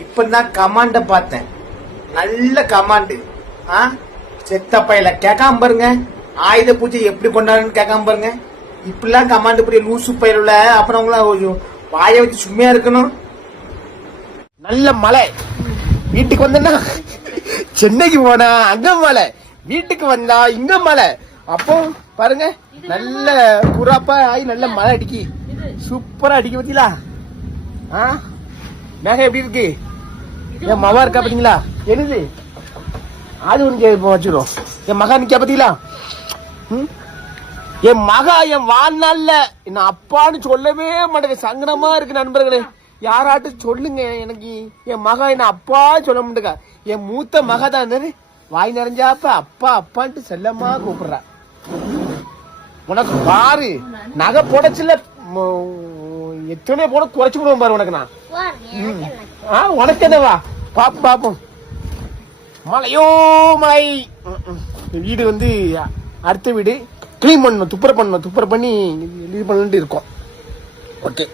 இப்பதான் கமாண்ட பார்த்தேன். நல்ல கமாண்டு ஆ? செத்த பையில கேட்காம பாருங்க. ஆயுத பூஜை எப்படி கொண்டாடுன்னு கேட்காம பாருங்க. இப்படிலாம் கமாண்டு இப்படி லூசு பயிலுள்ள அப்புறம் அவங்கள வாயை வச்சு சும்மையா இருக்கணும். நல்ல மழை வீட்டுக்கு வந்தேன்னா சென்னைக்கு போனா அங்க மழை வீட்டுக்கு வந்தா இங்க மழை அப்போ பாருங்க நல்ல புறாப்பா ஆகி நல்ல மழை அடிக்கி. சூப்பரா அடிக்க பத்தீங்களா ஆ? மேகம் எப்படி இருக்கு? என் மவா இருக்கா பாத்தீங்களா? என்னது? அது ஒன்று இப்போ என் மகா நிக்கா பாத்தீங்களா? ம்? என் மகா என் வாழ்நாள்ல என்ன அப்பான்னு சொல்லவே மாட்டேங்க. சங்கடமா இருக்கு நண்பர்களே. யாராட்டும் சொல்லுங்க. எனக்கு என் மகா என்ன அப்பா சொல்ல மாட்டேங்க என் மூத்த மகா தான். வாய் நிறைஞ்சாப்ப அப்பா அப்பான்ட்டு செல்லமா கூப்பிடுறா. உனக்கு பாரு. நகை புடைச்சுல எத்தனை போட குறைச்சு விடுவோம் பாரு உனக்கு நான். ஆ உனக்கு என்னவா? பாப்போம் பாப்போம். மழையோ மழை ம், ம். வீடு வந்து அடுத்த வீடு. க்ளீன் பண்ணணும் துப்புரை பண்ணணும் துப்புரை பண்ணி இது பண்ணணுன்ட்டு இருக்கோம். ஓகே